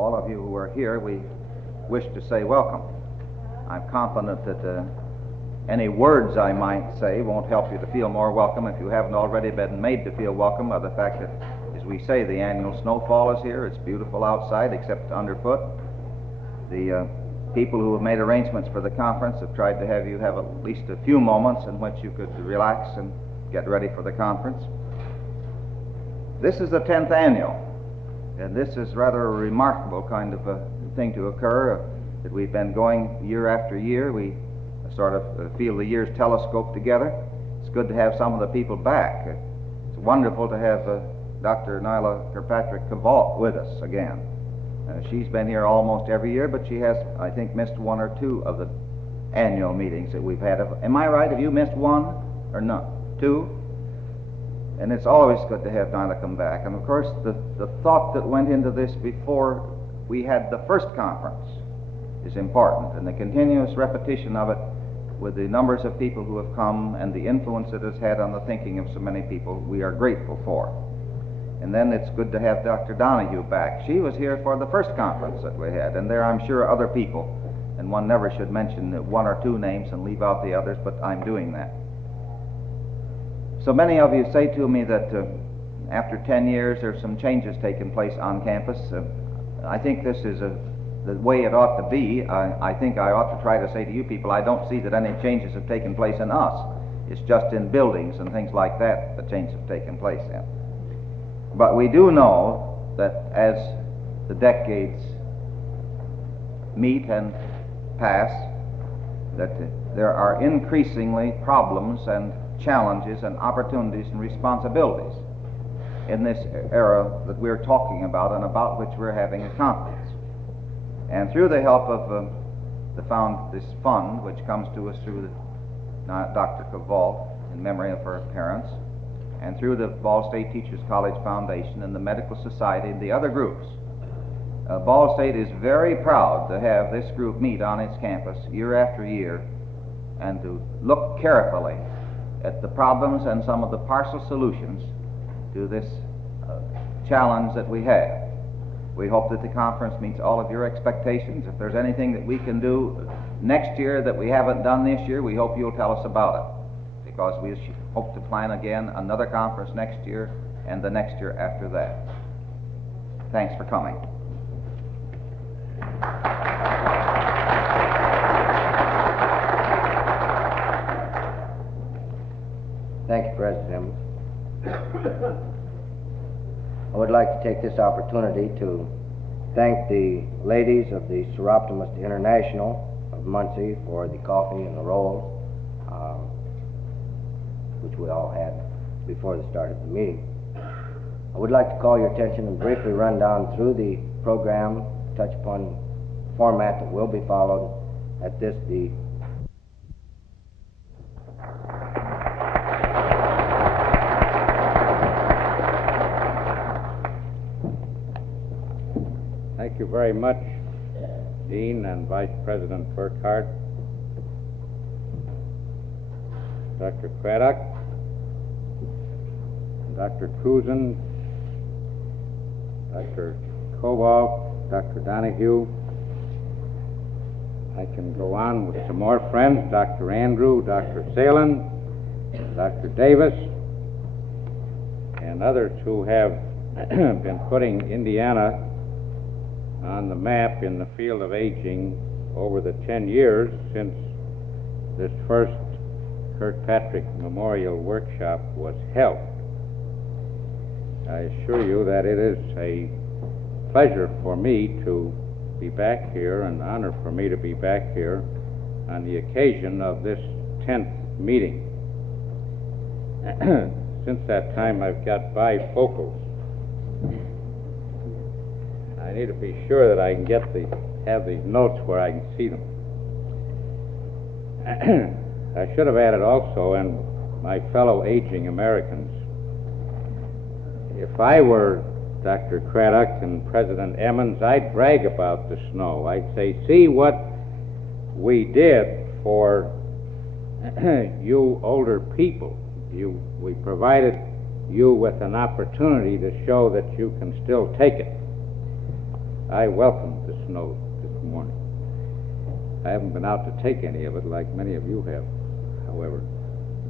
all of you who are here, we wish to say welcome. I'm confident that any words I might say won't help you to feel more welcome if you haven't already been made to feel welcome by the fact that, as we say, the annual snowfall is here. It's beautiful outside except underfoot. The people who have made arrangements for the conference have tried to have you have at least a few moments in which you could relax and get ready for the conference. This is the 10th annual, and this is rather a remarkable kind of a thing to occur, that we've been going year after year. We sort of feel the years telescope together. It's good to have some of the people back. It's wonderful to have Dr. Nyla Kirkpatrick with us again. She's been here almost every year, but she has, I think, missed one or two of the annual meetings that we've had. Am I right? Have you missed one or not? Two? And it's always good to have Nyla come back. And of course, the thought that went into this before we had the first conference is important, and the continuous repetition of it with the numbers of people who have come and the influence it has had on the thinking of so many people, we are grateful for. And then it's good to have Dr. Donahue back. She was here for the first conference that we had, and there I'm sure other people, and one never should mention one or two names and leave out the others, but I'm doing that. So many of you say to me that after 10 years there's some changes taking place on campus. I think this is the way it ought to be. I think I ought to try to say to you people, I don't see that any changes have taken place in us. It's just in buildings and things like that the changes have taken place in. But we do know that as the decades meet and pass, that there are increasingly problems and challenges and opportunities and responsibilities in this era that we're talking about and about which we're having a conference. And through the help of this fund, which comes to us through Dr. Cavalt in memory of her parents, and through the Ball State Teachers College Foundation and the Medical Society and the other groups, Ball State is very proud to have this group meet on its campus year after year and to look carefully at the problems and some of the partial solutions to this challenge that we have. We hope that the conference meets all of your expectations. If there's anything that we can do next year that we haven't done this year, we hope you'll tell us about it, because we hope to plan again another conference next year and the next year after that. Thanks for coming. Thank you, President. I would like to take this opportunity to thank the ladies of the Seroptimist International of Muncie for the coffee and the rolls, which we all had before the start of the meeting. I would like to call your attention and briefly run down through the program, touch upon the format that will be followed at this, Thank you very much, Dean and Vice President Burkhardt, Dr. Craddock, Dr. Cruzen, Dr. Kowal, Dr. Donahue. I can go on with some more friends, Dr. Andrew, Dr. Salen, Dr. Davis, and others who have been putting Indiana on the map in the field of aging over the 10 years since this first Kirkpatrick Memorial Workshop was held. I assure you that it is a pleasure for me to be back here, an honor for me to be back here on the occasion of this 10th meeting. Since that time, I've got bifocals. I need to be sure that I can have these notes where I can see them. I should have added also, and my fellow aging Americans, if I were Dr. Craddock and President Emmons, I'd brag about the snow. I'd say, see what we did for you older people. We provided you with an opportunity to show that you can still take it. I welcomed the snow this morning. I haven't been out to take any of it like many of you have, however,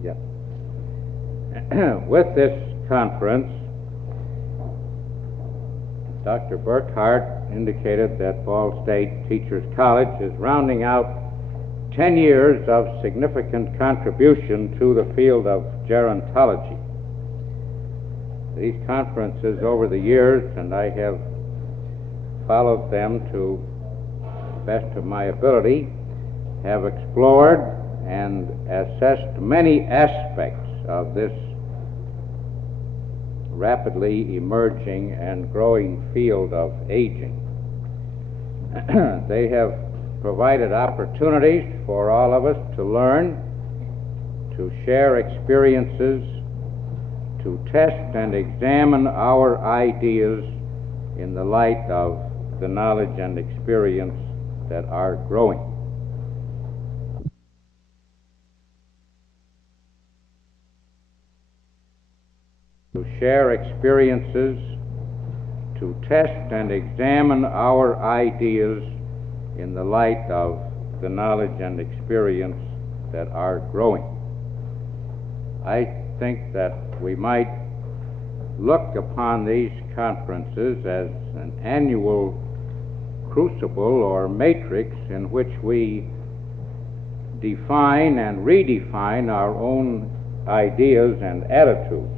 yet. With this conference, Dr. Burkhart indicated that Ball State Teachers College is rounding out 10 years of significant contribution to the field of gerontology. These conferences over the years, and I have followed them to the best of my ability, have explored and assessed many aspects of this rapidly emerging and growing field of aging. They have provided opportunities for all of us to learn, to share experiences, to test and examine our ideas in the light of the knowledge and experience that are growing. To share experiences, to test and examine our ideas in the light of the knowledge and experience that are growing. I think that we might look upon these conferences as an annual crucible or matrix in which we define and redefine our own ideas and attitudes,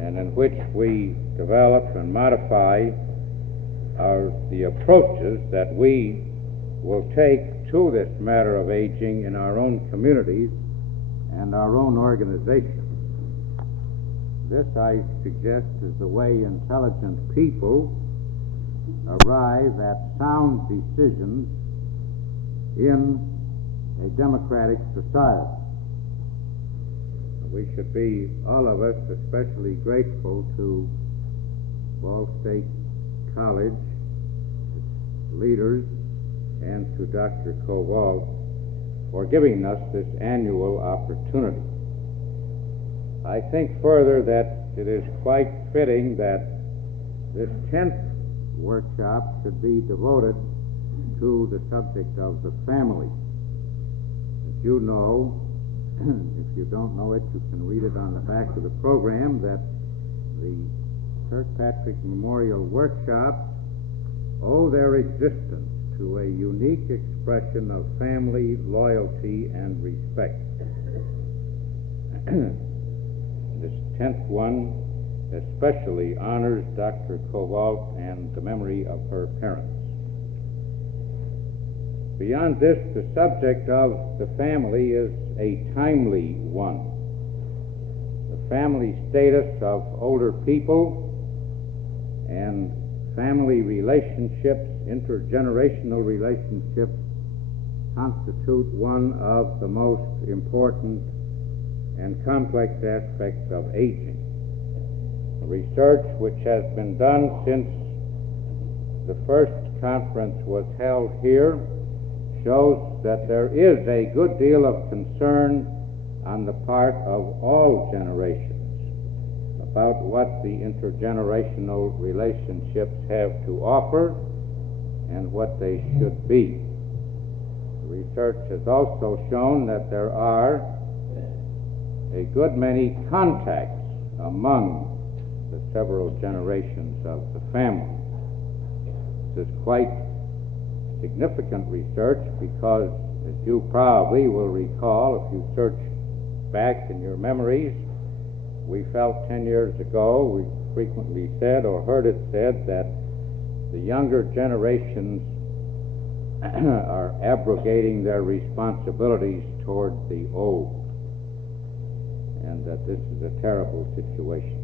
and in which we develop and modify the approaches that we will take to this matter of aging in our own communities and our own organizations. This, I suggest, is the way intelligent people arrive at sound decisions in a democratic society. We should be, all of us, especially grateful to Ball State College, its leaders, and to Dr. Kowalt for giving us this annual opportunity. I think further that it is quite fitting that this 10th workshop should be devoted to the subject of the family. As you know, if you don't know it, you can read it on the back of the program, that the Kirkpatrick Memorial Workshops owe their existence to a unique expression of family loyalty and respect. This 10th one especially honors Dr. Kowalt and the memory of her parents. Beyond this, the subject of the family is a timely one. The family status of older people and family relationships, intergenerational relationships, constitute one of the most important and complex aspects of aging. Research which has been done since the first conference was held here shows that there is a good deal of concern on the part of all generations about what the intergenerational relationships have to offer and what they should be. Research has also shown that there are a good many contacts among the several generations of the family. This is quite significant research because, as you probably will recall, if you search back in your memories, we felt 10 years ago, we frequently said or heard it said that the younger generations are abrogating their responsibilities toward the old, and that this is a terrible situation.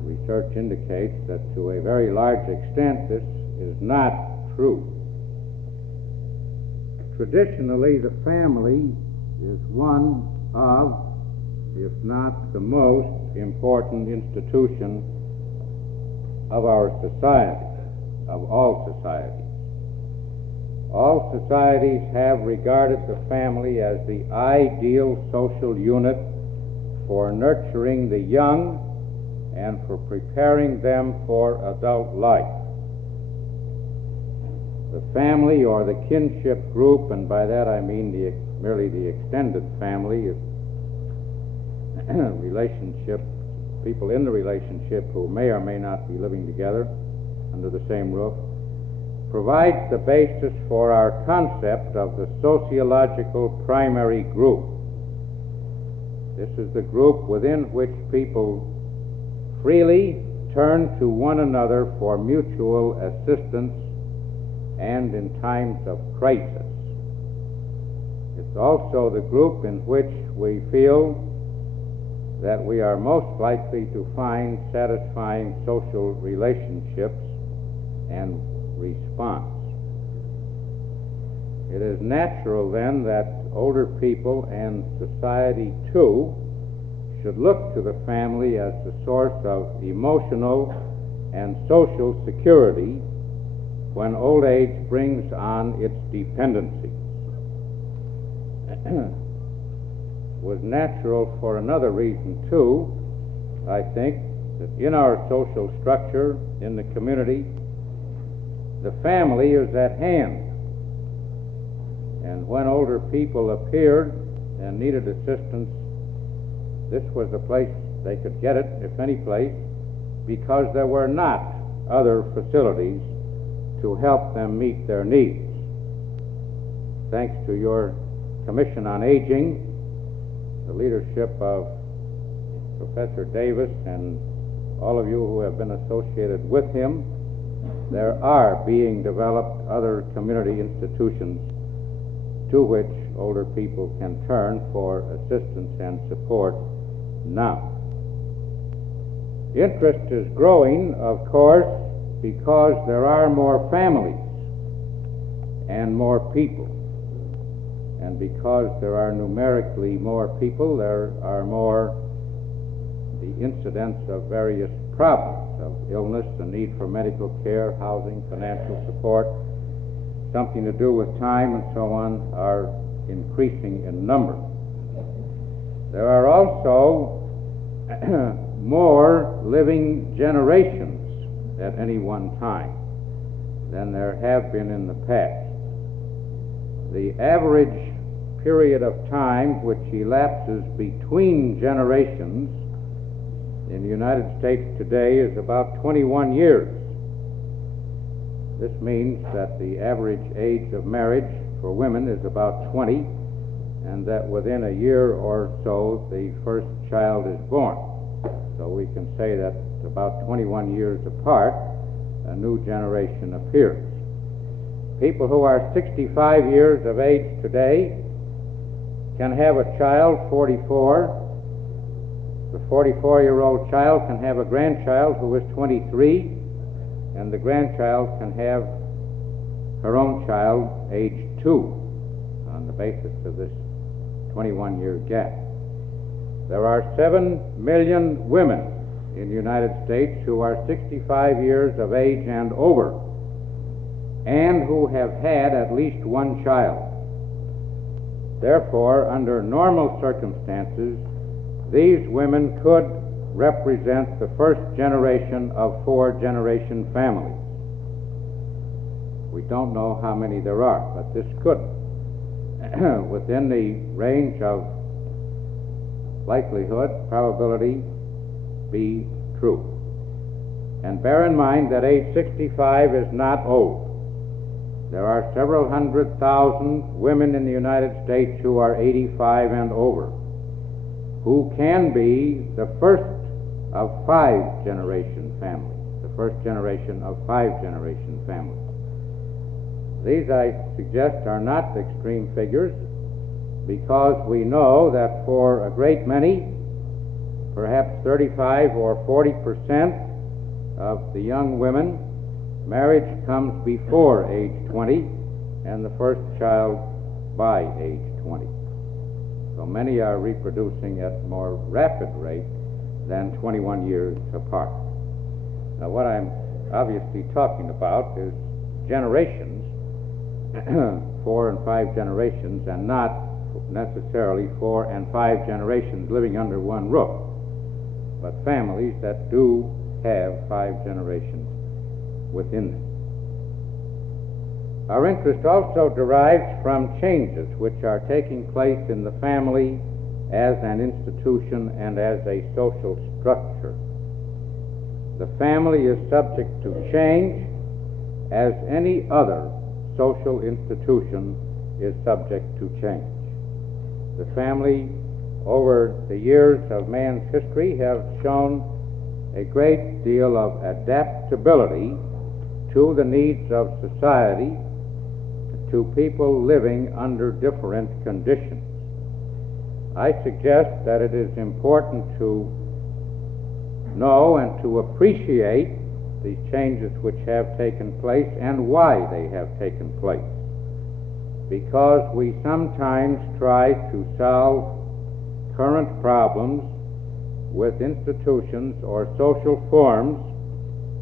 Research indicates that to a very large extent this is not true. Traditionally, the family is one of, if not the most important institution of our society, of all societies. All societies have regarded the family as the ideal social unit for nurturing the young and for preparing them for adult life. The family or the kinship group, and by that I mean merely the extended family, relationship, people in the relationship who may or may not be living together under the same roof, provides the basis for our concept of the sociological primary group. This is the group within which people freely turn to one another for mutual assistance and in times of crisis. It's also the group in which we feel that we are most likely to find satisfying social relationships and response. It is natural then that older people and society too should look to the family as the source of emotional and social security when old age brings on its dependencies. Was natural for another reason too, I think, that in our social structure in the community, the family is at hand. And when older people appeared and needed assistance, this was the place they could get it, if any place, because there were not other facilities to help them meet their needs. Thanks to your Commission on Aging, the leadership of Professor Davis and all of you who have been associated with him, there are being developed other community institutions to which older people can turn for assistance and support now. Interest is growing, of course, because there are more families and more people. And because there are numerically more people, there are more the incidence of various problems of illness, the need for medical care, housing, financial support, something to do with time and so on, are increasing in number. There are also more living generations at any one time than there have been in the past. The average period of time which elapses between generations in the United States today is about 21 years. This means that the average age of marriage for women is about 20, and that within a year or so the first child is born. So we can say that about 21 years apart, a new generation appears. People who are 65 years of age today can have a child, 44. The 44-year-old child can have a grandchild who is 23, and the grandchild can have her own child, age 2, on the basis of this 21-year gap. There are 7 million women in the United States who are 65 years of age and over, and who have had at least one child. Therefore, under normal circumstances, these women could represent the first generation of 4-generation families. We don't know how many there are, but this could, within the range of likelihood, probability, be true. And bear in mind that age 65 is not old. There are several 100,000 women in the United States who are 85 and over, who can be the first of 5-generation families, the first generation of 5-generation families. These, I suggest, are not extreme figures, because we know that for a great many, perhaps 35 or 40% of the young women, marriage comes before age 20 and the first child by age 20. So many are reproducing at a more rapid rate than 21 years apart. Now, what I'm obviously talking about is generations, 4 and 5 generations, and not necessarily 4 and 5 generations living under one roof. but families that do have 5 generations within them. Our interest also derives from changes which are taking place in the family as an institution and as a social structure. The family is subject to change as any other social institution is subject to change. The family, over the years of man's history, have shown a great deal of adaptability to the needs of society, to people living under different conditions. I suggest that it is important to know and to appreciate the changes which have taken place and why they have taken place, because we sometimes try to solve current problems with institutions or social forms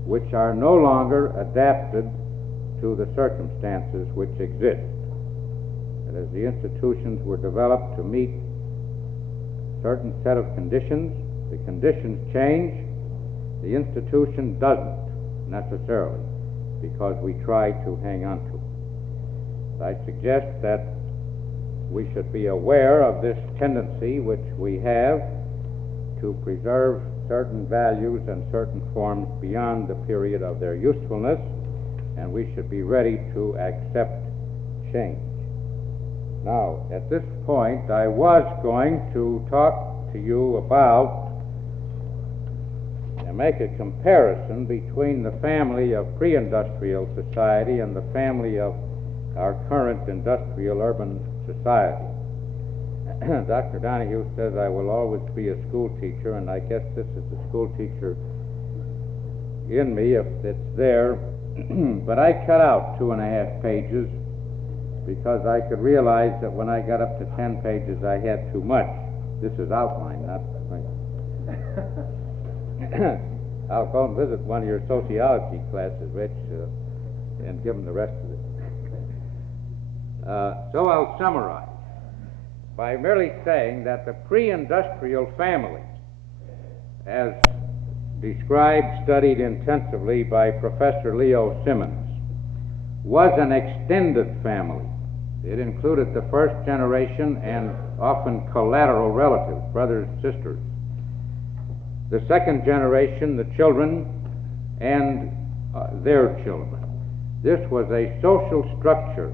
which are no longer adapted to the circumstances which exist. And as the institutions were developed to meet a certain set of conditions, the conditions change, the institution doesn't necessarily, because we try to hang on to it. I suggest that we should be aware of this tendency which we have to preserve certain values and certain forms beyond the period of their usefulness, and we should be ready to accept change. Now, at this point, I was going to talk to you about and make a comparison between the family of pre-industrial society and the family of our current industrial urban society. Dr. Donahue says I will always be a school teacher, and I guess this is the school teacher in me if it's there. But I cut out 2.5 pages because I could realize that when I got up to 10 pages I had too much. This is outline, not I'll go and visit one of your sociology classes, Rich, and give them the rest of it. So I'll summarize by merely saying that the pre-industrial family, as described, studied intensively by Professor Leo Simmons, was an extended family. It included the first generation and often collateral relatives, brothers, sisters. The second generation, the children, and their children. This was a social structure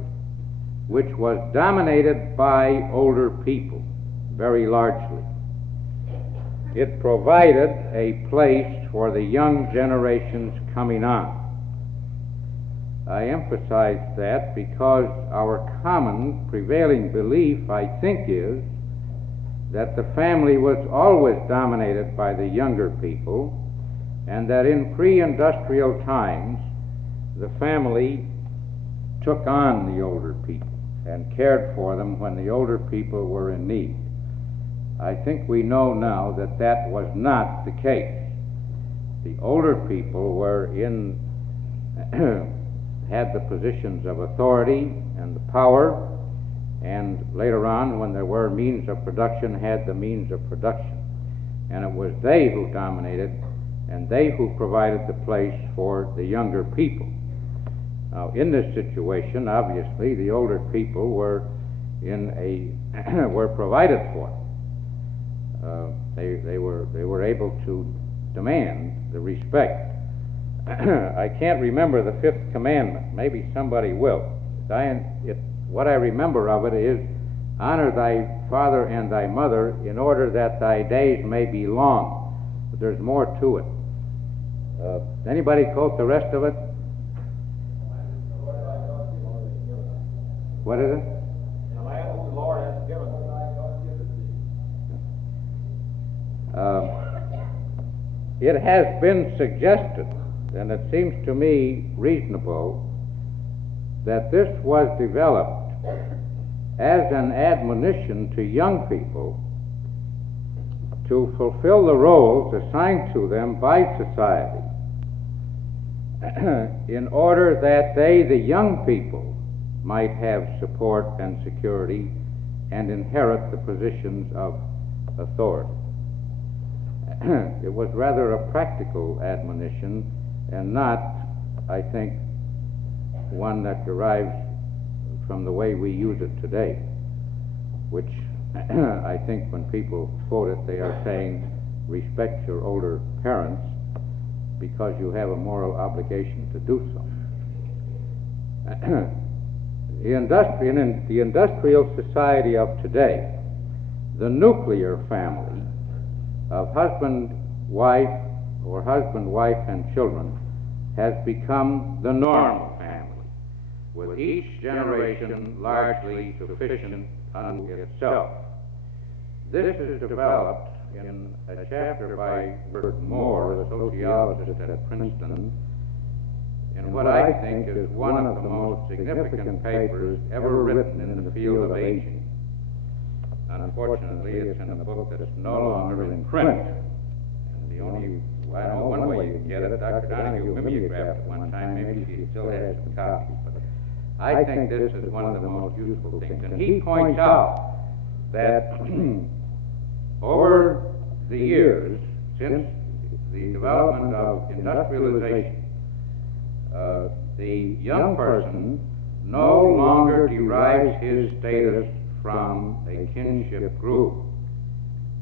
which was dominated by older people, very largely. It provided a place for the young generations coming on. I emphasize that because our common prevailing belief, I think, is that the family was always dominated by the younger people, and that in pre-industrial times the family took on the older people and cared for them when the older people were in need. I think we know now that that was not the case. The older people were had the positions of authority and the power, and later on, when there were means of production, had the means of production. And it was they who dominated, and they who provided the place for the younger people. Now, in this situation, obviously, the older people were were provided for. They were able to demand the respect. I can't remember the 5th commandment. Maybe somebody will. What I remember of it is, honor thy father and thy mother in order that thy days may be long. But there's more to it. Anybody quote the rest of it? What is it? The land the Lord has given. It has been suggested, and it seems to me reasonable, that this was developed as an admonition to young people to fulfill the roles assigned to them by society in order that they, the young people, might have support and security and inherit the positions of authority. it was rather a practical admonition and not, I think, one that derives from the way we use it today, which I think when people quote it, they are saying, respect your older parents because you have a moral obligation to do so. In the industrial society of today, the nuclear family of husband, wife, or husband, wife, and children has become the normal family, with each generation largely sufficient unto itself. This is developed in a chapter by Bert Moore, the sociologist at Princeton, in what I think is one of the most significant papers ever written in the field of aging. Unfortunately, it's in a book that's no longer in print. And the only, I know one way you can get it, Dr. Donahue mimeographed it one time, maybe she still has some copies, but I think this is one of the most useful things. And he points out that over the years, since the development of industrialization, the young person no longer derives his status from a kinship group.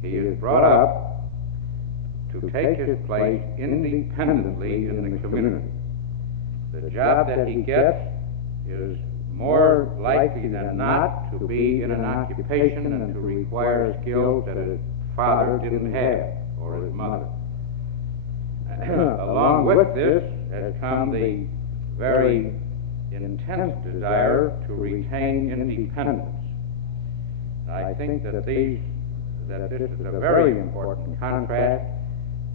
He is brought up to take his place independently in the community. The job that he gets is more likely than not to be in an occupation and to require skills that his father didn't have, or his mother. Along with this has come the very intense desire to retain independence. I think that this is a very important contrast,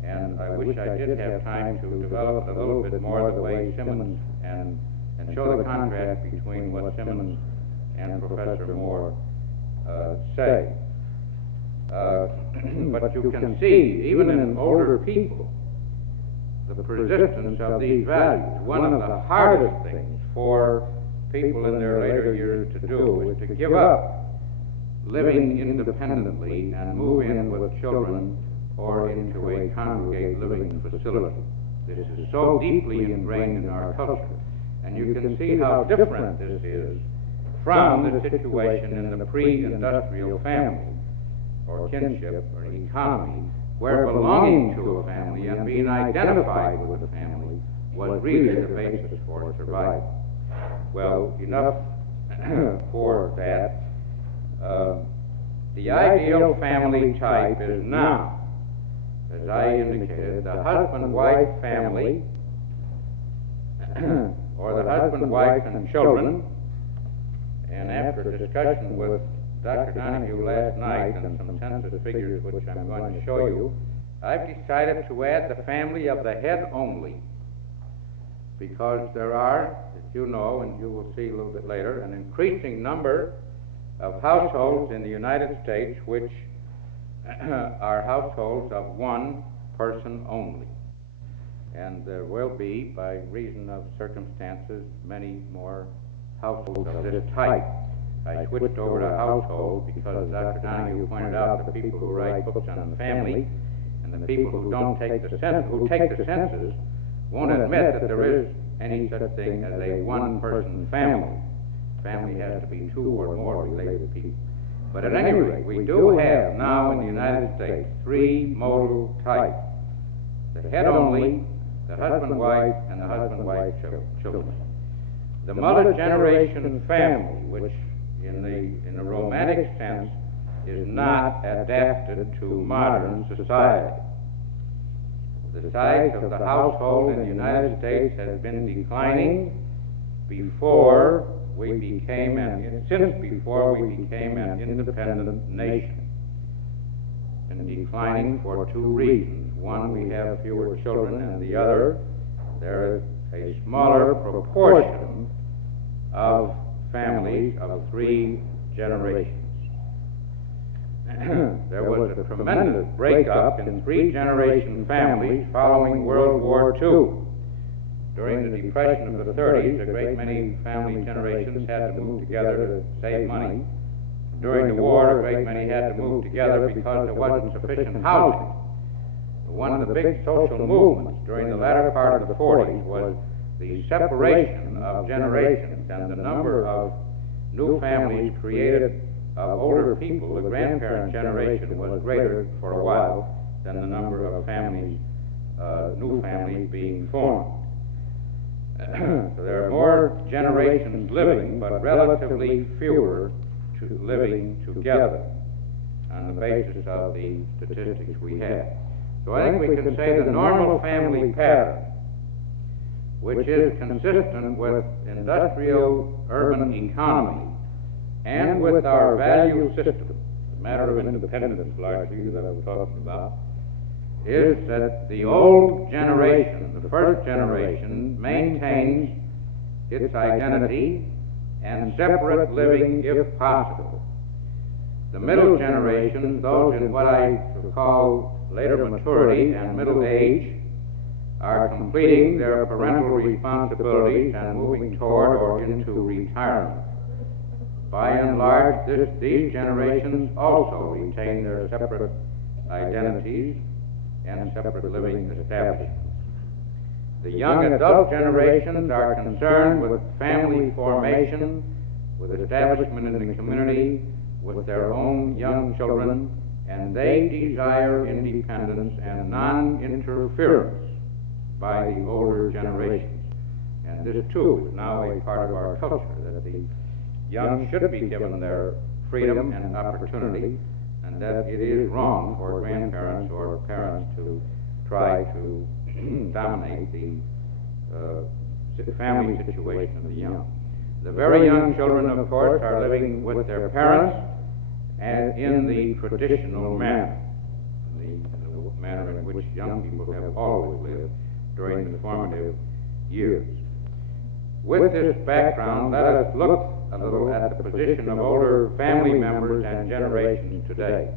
and I wish I did have time to develop it a little bit more the way Simmons and show the contrast between what Simmons and Professor Moore say. But you can see, even in older people, the persistence of these values. One of the hardest things for people in their later years to do is to give up living independently and move in with children or into a congregate living facility. This is so deeply ingrained in our culture. And you can see how different this is from the situation in the pre-industrial family, or kinship, or economy, where belonging to a family and being identified with a family was really the basis for survival. Well, enough for that. The ideal family type is now, as I indicated, the husband-wife family, or the husband, wife, and children. And after discussion with Dr. Donahue last night and some census figures which I'm going to show you, I've decided to add the family of the head only, because there are, as you know, and you will see a little bit later, an increasing number of households in the United States which are households of one person only. And there will be, by reason of circumstances, many more households of this type. I switched over to household because Dr. Donahue pointed out the people who write books on the family and the people who don't take the census won't admit that there is any such thing as a one-person family. Family has to be two or more related people. But at any rate, we do have now in the United States three modal types: the head only, the husband-wife, and the husband-wife children. The multi-generation family, which in the romantic sense is not adapted to modern society. The size of the household in the United States has been declining since before we became an independent nation. And declining for two reasons. One, we have fewer children, and the other, there is a smaller proportion of families of three generations. There was a tremendous breakup in three-generation families following World War II. During the Depression of the 30s, a great many family generations had to move together to save money. During the war, a great many had to move together because there wasn't sufficient housing. one of the big social movements during the latter part of the 40s was the separation of generations, and the number of new families created of older people. The grandparent generation was greater for a while than the number of families, new families being formed. So there are more generations living, but relatively fewer living together on the basis of the statistics we have. So I think we can say the normal family pattern, which is consistent with industrial urban economy and with our value system, the matter of independence largely that I was talking about, is that the old generation, the first generation, maintains its identity and separate living if possible. The middle generation, those in what I call later maturity and middle age, are completing their parental responsibilities and moving toward or into retirement. By and large, these generations also retain their separate identities and separate living establishments. The young adult generations are concerned with family formation, with establishment in the community, with their own young children, and they desire independence and non-interference by the older generations. And this too is now a part of our culture, that the young should be given their freedom and opportunity, and that it is wrong for grandparents or parents to try to dominate the family situation of the young. The very young children, of course, are living with their parents and in the traditional manner, the manner in which young people have always lived during the formative years. With this background, let us look a little at the position of older family members and generations today.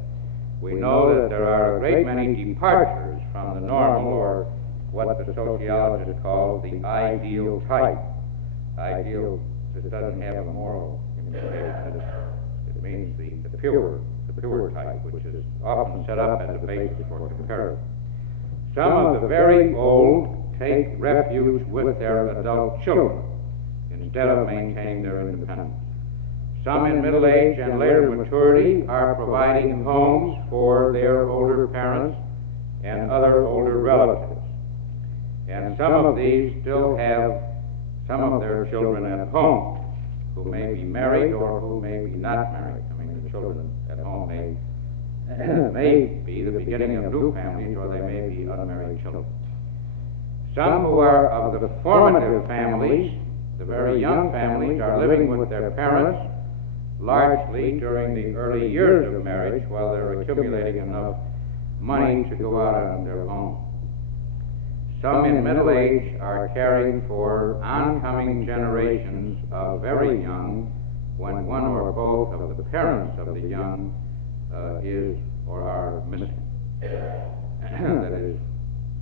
We know that there are a great many departures from the normal, or what the sociologist calls the ideal type. Ideal just doesn't have a moral implication. It means the pure type, which is often set up as a basis for comparison. Some of the very old take refuge with their adult children instead of maintaining their independence. Some in middle age and later maturity are providing homes for their older parents and other older relatives. And some of these still have some of their children at home, who may be married or who may be not married. I mean, the children at home may be the beginning of new families, or they may be unmarried children. Some who are of the formative families, the very young families, are living with their parents largely during the early years of marriage while they're accumulating enough money to go out on their own. Some in middle age are caring for oncoming generations of very young when one or both of the parents of the young is or are missing. That is,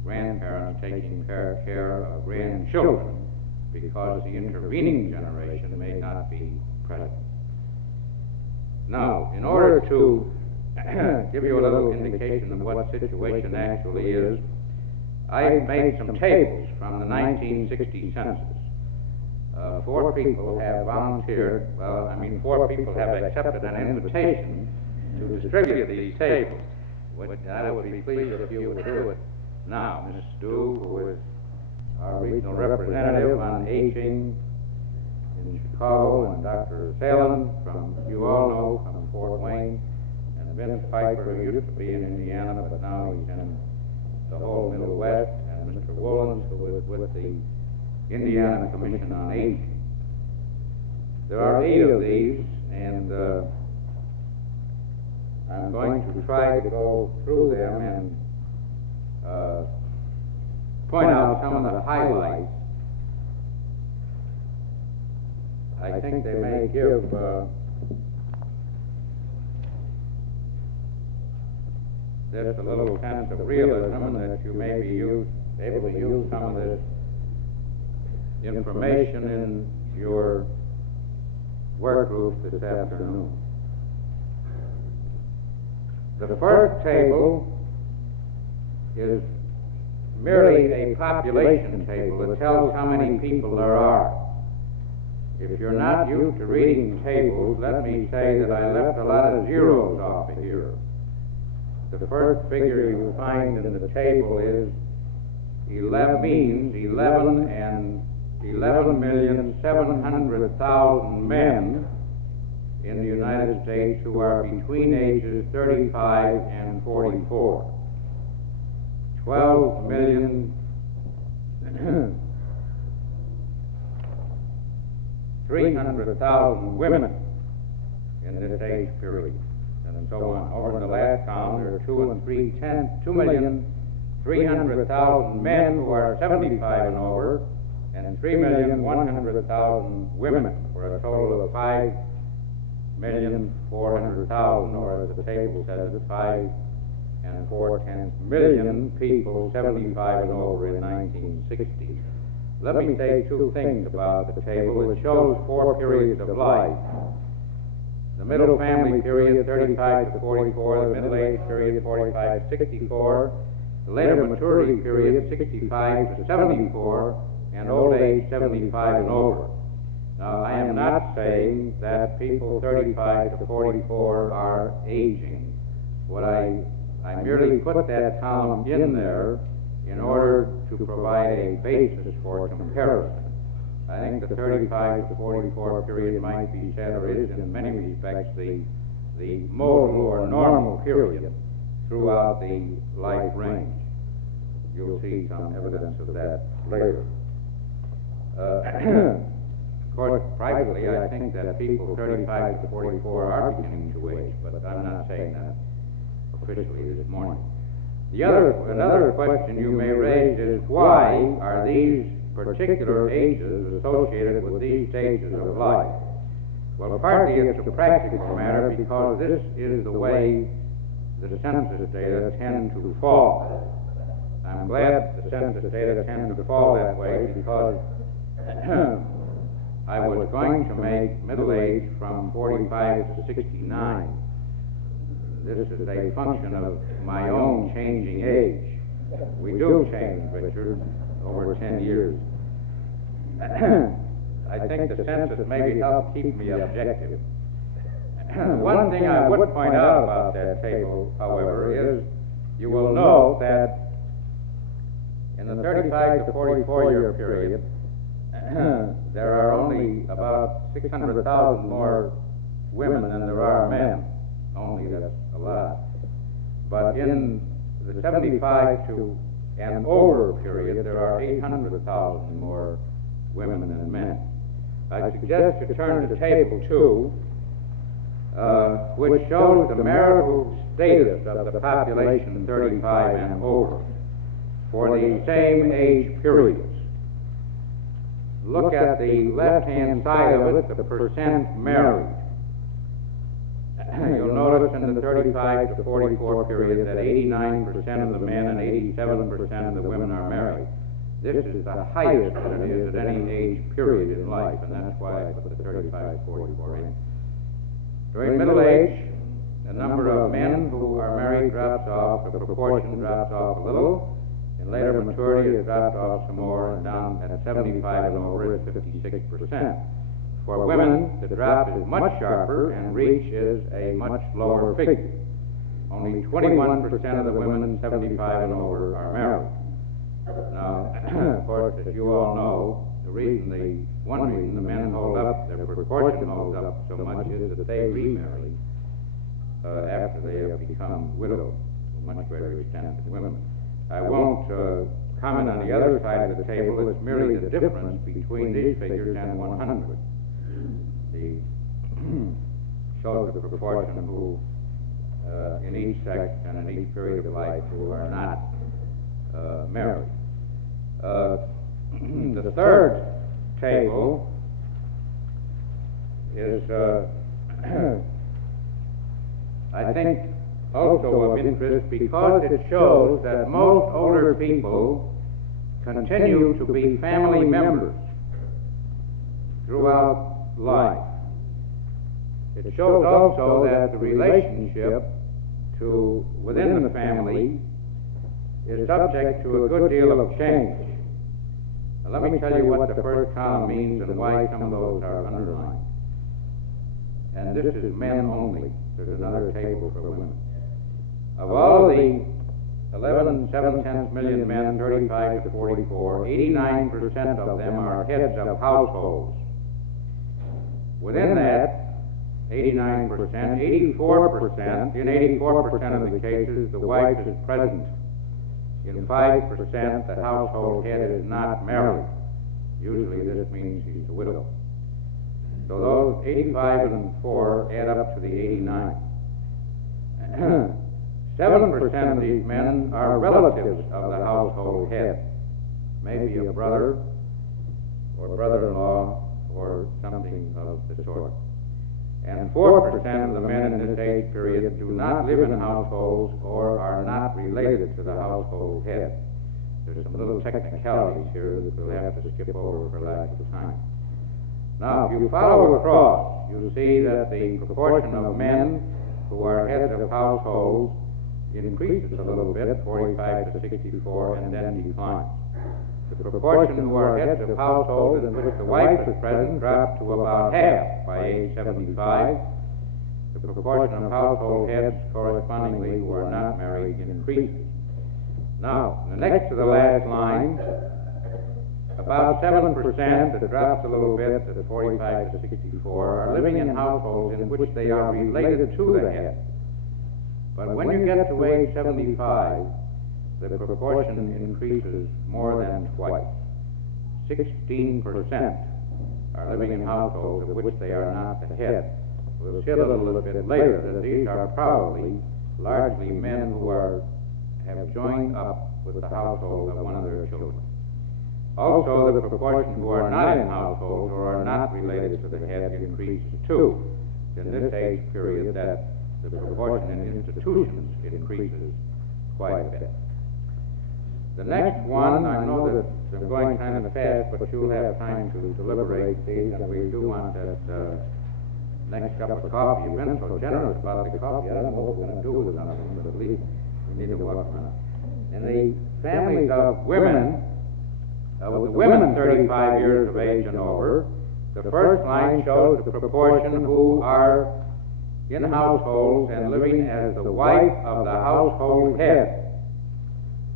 grandparents taking care of grandchildren because the intervening generation may not be present. Now, in order to give you a little indication of what the situation actually is, I've made some tables from the 1960 census. 4 people have volunteered, four people have accepted an invitation to distribute these tables. I would be pleased if you would do it now. Ms. Dew, who is our regional representative on aging in Chicago, and Dr. Salem, from you all know, from Fort Wayne, and Vince Piper, who used to be in Indiana, but now he's in the whole Middle West, and Mr. Woolens, who is with the Indiana Commission on Aging. There are 8 of these, and I'm going to try to go through them and point out some of the highlights. I think they may give just a little sense of realism, and that you may be able to use some of this information in your work group this afternoon. The first table is merely a population table. It tells how many people there are. If you're not used to reading tables, let me say that I left a lot of zeros off of here. The first figure you find in the table is 11 and 11,700,000 men in the United States who are between ages 35 and 44. 12,300,000 women in this age period, and so on. Over in the last column, there are 2,300,000 men who are 75 and over, and 3,100,000 women, for a total of 5,400,000, or as the table says, 5 4/10 million people 75 and over in 1960. Let me say two things about the table. It shows 4 periods of life. The middle family period, 35 to 44, the middle age period, 45 to 64, the later maturity period, 65 to 74, and old age, 75 and over. Now, I am not saying that people 35 to 44 are aging. I merely put that column in there in order to provide a basis for comparison. I think the 35 to 44 period might be said, or is in many respects, the modal or normal period throughout the life range. You'll see some evidence of that later. Of course, privately, I think that people 35 to 44 are beginning to age, but I'm not saying that officially this morning. Another question you may raise is, why are these particular ages associated with these stages of life? Well, partly it's a practical matter because this is the way the census data tend to fall. I'm glad the census data tend to fall that way because I was going to make middle age from 45 to 69. This is a function of my own changing age. We do change, Richard, over 10 years. I think the census maybe helped keep me objective. One thing I would point out about that table, however, is you will note that in the 35 to 44 year period, there are only about 600,000 more women than there are men. Only, that's a lot. But in the 75 to and over period, there are 800,000 more women than men. I suggest you turn to table 2, which shows the marital status of the population 35 and over for the same age periods. Look at the left-hand side of it, the percent married. You'll notice in the 35 to 44 period that 89% of the men and 87% of the women are married. This is the highest that it is at any age period in life, and that's why I put the 35 to 44 in. During middle age, the number of men who are married drops off, the proportion drops off a little. In later maturity, it drops off some more, and down at 75 and over, it's 56%. For women, the drop is much sharper and reaches a much lower figure. Only 21% of the women 75 and over are married. Now, of course, as you all know, one reason the men hold up, their proportion holds up so much is that they remarry after they have become widowed to a much greater extent than women. I won't comment on the other side of the table. It's merely the difference between these figures and 100. Shows the proportion who, in each sex and in each period of life, who are not married. The third table is, I think, also of interest because it shows that most older people continue to be family members throughout life. It shows also that the relationship within the family is subject to a good deal of change. Now, let me tell you what the first column means and why some of those are underlined. And this is men only. There's another table for women. Of all the 11.7 million men, 35 to 44, 89% of them are heads of households. Within that, 89%, 84%, in 84% of the cases, the wife is present. In 5%, the household head is not married. Usually this means she's a widow. So those 85 and 4 add up to the 89. 7% of these men are relatives of the household head, maybe a brother or brother-in-law or something of the sort. And 4% of the men in this age period do not live in households or are not related to the household head. There's some little technicalities here that we'll have to skip over for lack of time. Now, if you follow across, you'll see that the proportion of men who are heads of households increases a little bit, 45 to 64, and then declines. The proportion who are heads of households in which the wife is present drops to about half by age 75. The proportion of household heads correspondingly who are not married increases. Now, the next to the last line, about 7%, that drops a little bit to 45 to 64, are living in households in which they are related to the head. But when you get to age 75, the proportion increases more than twice. 16% are living in households of which they are not the head. We'll see a little bit later that these are probably largely men who have joined up with the household of one of their children. Also, the proportion who are not in households or are not related to the head increases too. In this age period, that the proportion in institutions increases quite a bit. The next one, I know that I'm going kind of fast, but you'll have time to deliberate these, and we do want that next cup of coffee. You've been so generous about the coffee, I don't know what we're going to do with another one, but at least we need to work on it. In the families of women, with the women 35 years of age and over, the first line shows the proportion who are in households and living as the wife of the household head.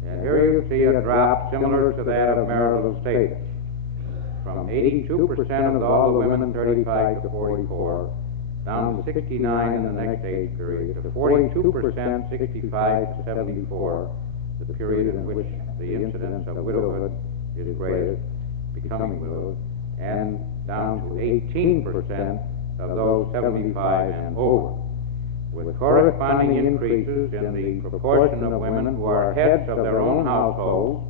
And here you see a drop similar to that of marital status, from 82% of all the women 35 to 44, down to 69 in the next age period, to 42%, 65 to 74, the period in which the incidence of widowhood is greatest, becoming widows, and down to 18% of those 75 and over, with corresponding increases in the proportion of women who are heads of their own households,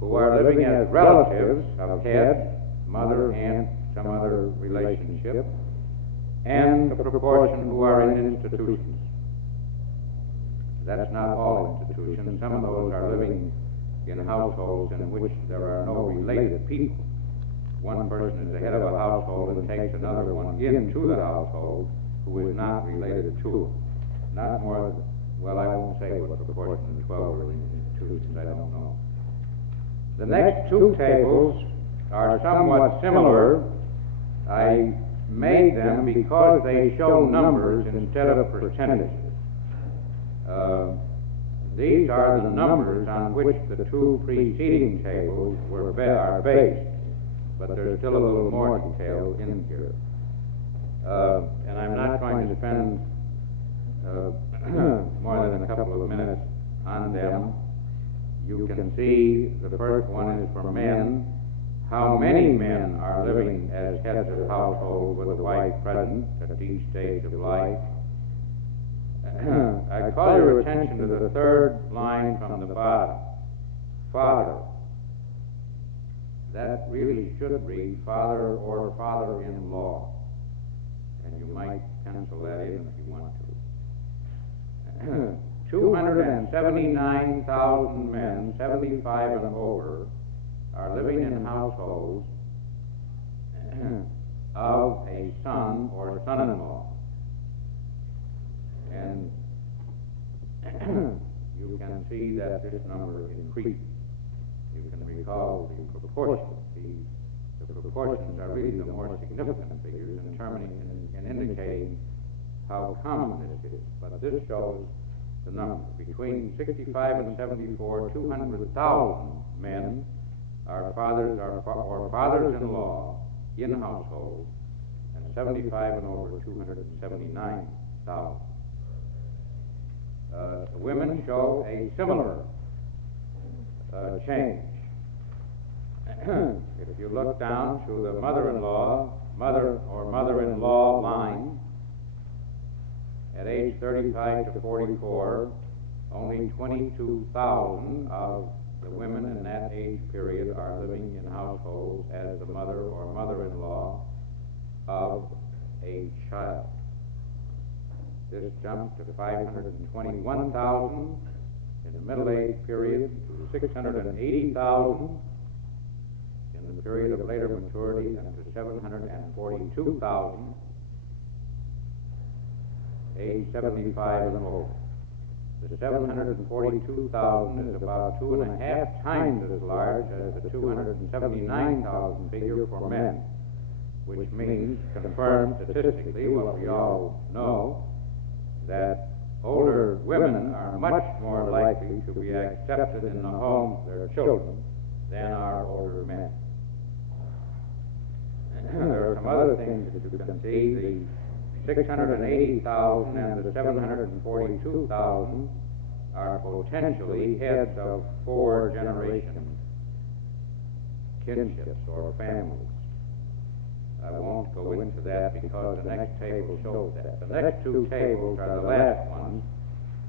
who are living as relatives of head, mother, aunt, some other relationship, and the proportion who are in institutions. That's not all institutions. Some of those are living in households in which there are no related people. One person is the head of a household and takes another one into the household who is not related to him. Not more, well, I won't say what proportion of 12 are in institutions, I don't know. The next two tables are somewhat similar. I made them because they show numbers instead of percentages. These are the numbers on which the two preceding tables are based, but there's still a little more detail in here. And I'm not going to spend more than a couple of minutes on them. You can see the first one is for men. How many men are living as heads of household with a wife present at each stage of life? I call your attention to the third line from the bottom. Father. That really should read father or father-in-law. And you might pencil that in if you want to. 279,000 men, 75 and over, are living in households of a son or son-in-law. And you you can see that this number increases. You can recall the proportions. The proportions are really the more significant figures in indicating how common this is. But this shows the number. Between 65 and 74, 200,000 men are fathers or fathers-in-law in households, and 75 and over, 279,000. The women show a similar change. If you look down to the mother-in-law line, at age 35 to 44, only 22,000 of the women in that age period are living in households as the mother or mother-in-law of a child. This jumped to 521,000 in the middle age period, to 680,000 in the period of later maturity, and to 742,000 age 75 and over. The 742,000 is about 2.5 times as large as the 279,000 figure for men, which means, confirms statistically what we all know, that older women are much more likely to be accepted in the homes of their children than are older men. There are some other things that you can see. The 680,000 and the 742,000 are potentially heads of 4-generation kinships or families. I won't go into that because the next table shows that. The next two tables are the last ones.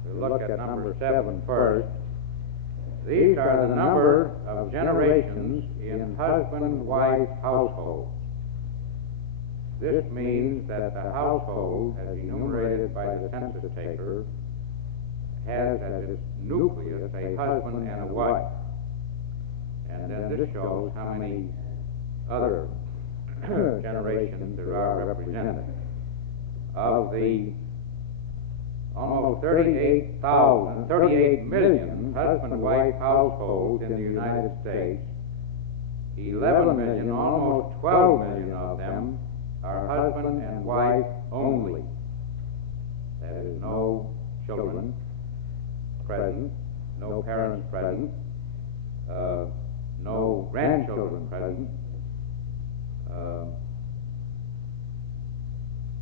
We'll look at number 7 first. These are the number of generations in husband-wife households. This means that the household, as enumerated by the census taker, has as its nucleus a husband and a wife. And then this shows how many other generations there are represented. Of the almost 38 million husband-wife households in the United States, 11 million, almost 12 million of them are husband and wife only. That is, no children present, no parents present, no grandchildren present,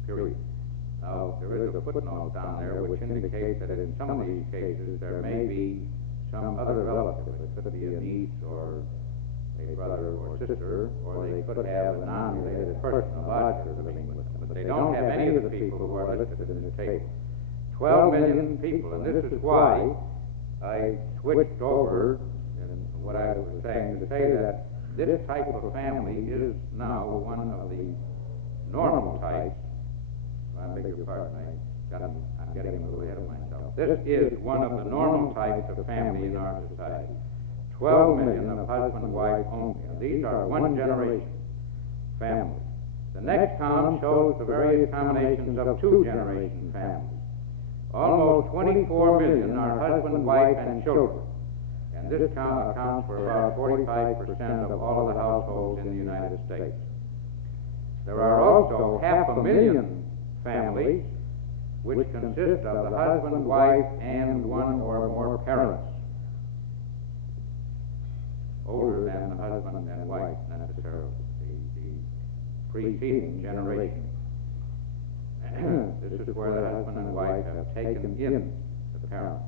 period. Now, there is a footnote down there which indicates that in some of these cases there may be some other relative. It could be a niece or a brother or sister, or they could have a non-related person, a lodger living with them. But they don't have any of the people who are listed in this table. 12 million people, and this is why I switched over in what I was saying to say that this type of family is now one of the normal types. I beg your pardon, I'm getting a little ahead of myself. This is one of the normal types of family in our society. 12 million of husband-wife only. And these are one-generation families. The next column shows the various combinations of two-generation families. Almost 24 million are husband, wife, and children. And this accounts for about 45% of all of the households in the United States. There are also 500,000 families which consist of the husband, wife, and one or more parents, older than the husband and wife necessarily, the preceding generation. This is where the husband and wife have taken in the parents.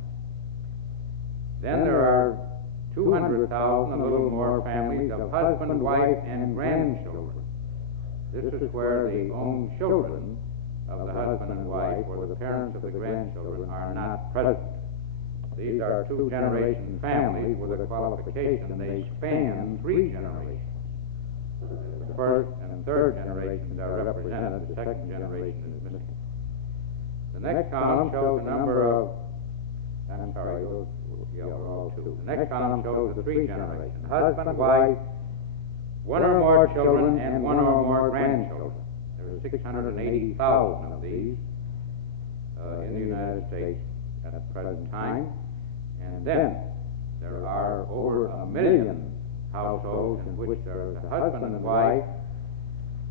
Then there are 200,000, a little more, families of husband, wife, and grandchildren. This is where the own children of the husband and wife or the parents of the grandchildren are not present. These are two-generation families with a qualification. They span 3 generations. The first and third generations are represented. The second generation is missing. The next column shows the number of, I'm sorry, those were all 2. The next column shows the 3 generations. Husband, wife, one or more children, and one or more grandchildren. There are 680,000 of these in the United States at the present time. And then there are over 1 million households in which there is a husband and wife,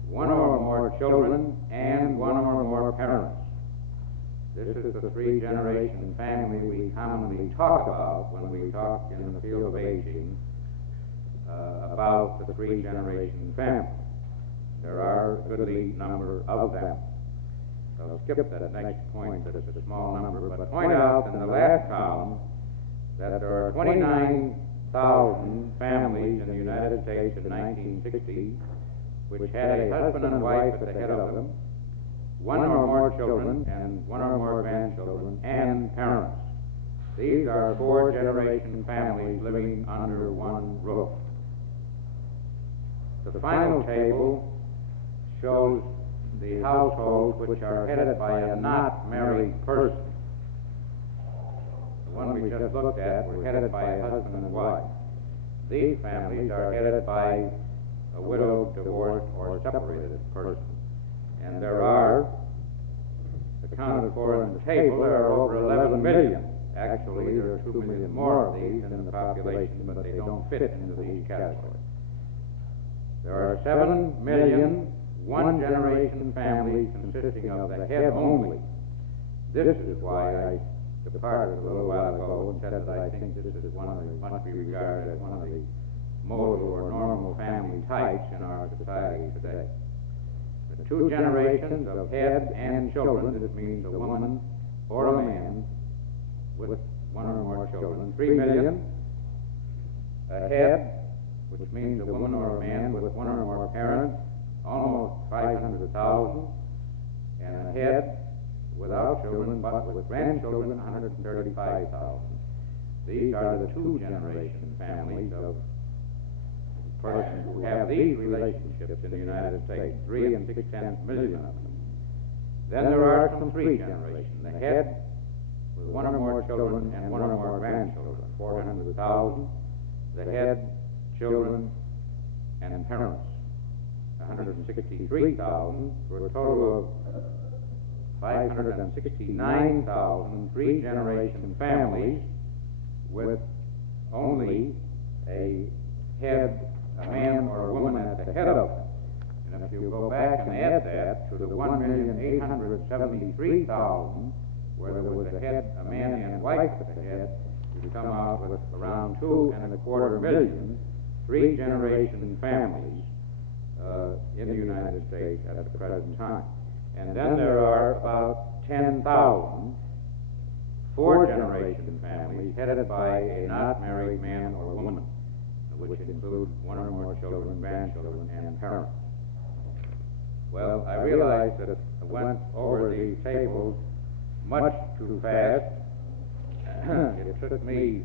one or more children, and one or more parents. This is the three-generation family we commonly talk about when we talk in the field of aging about the three-generation family. There are a goodly number of them. I'll skip that next point, that it's a small number, but point out in the last column that there are 29,000 families in the United States in 1960 which had a husband and wife at the head of them, one or more children, and one or more grandchildren, and parents. These are four-generation families living under one roof. The final table shows the households which are headed by a not married person. The one we just looked at were headed by a husband and wife. These families are headed by a widowed, divorced, or separated person. And there are, accounted for in the table, there are over 11 million. Actually, there are 2 million more of these in the population, but they don't fit into these categories. There are 7 million one-generation families consisting of the head only. This is why I departed a little while ago and said that I think this is one of the, must be regarded as one of the modal or normal family types in our society today. The two generations of head and children, this means a woman or a man with one or more children, 3 million. A head, which means a woman or a man with one or more parents, almost 500,000. And a head without children but with grandchildren, 135,000. These are the two-generation families of persons who have these relationships in the United States, 3 6/10 million of them. Then there are some three-generation, the head with one or more children and one or more grandchildren, 400,000. The head, children, and parents, 163,000, for a total of 569,000 three-generation families with only a head, a man or a woman at the head of them. And if you go back and add that to the 1,873,000, where there was a head, a man and wife at the head, you come out with around 2.25 million three-generation families in the United States at the present time. And then there are about 10,000 four-generation families headed by a not married man or woman, which include one or more children, grandchildren, and parents. Well, I realized that I went over these tables much too fast. It took me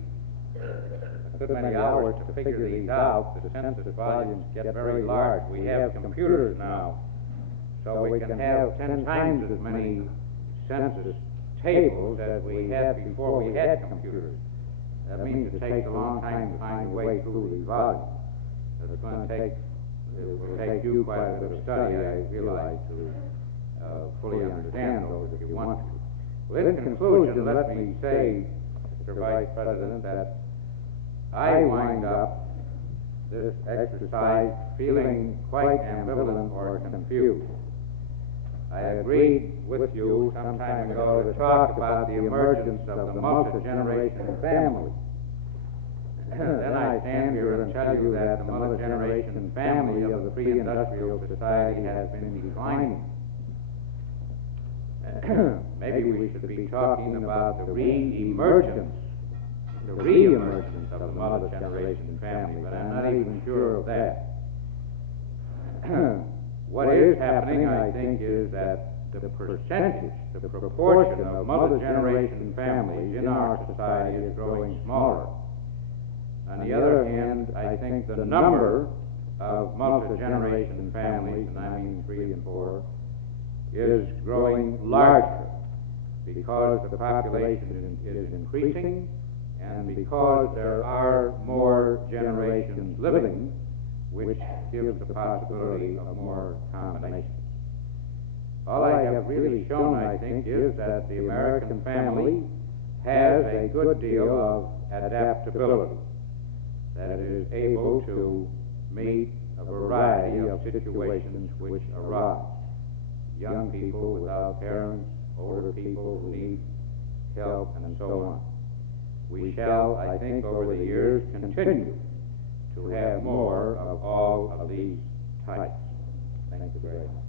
a good many hours to figure these out. The census volumes get very large. We have computers now, so we can have 10 times as many census tables as we had before we had computers. That means it takes a long time to find a way through these volumes. It's going to take, it will take you quite a bit of study, I realize, to fully understand those if you want to. Well, in conclusion, let me say, Mr. Vice President, that I wind up this exercise feeling quite ambivalent or confused. I agreed with you some time ago to talk about the emergence of the multi-generation family. Then I stand here and tell you that the multi-generation family of the pre-industrial society has been declining. Maybe we should be talking about the re-emergence of the multi-generation family, but I'm not even sure of that. What is happening, I think, is that the percentage, the proportion of multi-generation families in our society is growing smaller. On the other hand, I think the number of multi-generation families, and I mean 3 and 4, is growing larger because the population is increasing and because there are more generations living, which gives the possibility of more combinations. All I have really shown, I think, is that the American family has a good deal of adaptability, that it is able to meet a variety of situations which arise. Young people without parents, older people who need help, and so on. We shall, I think, over the years continue to have more of all of these types. Thank you very much.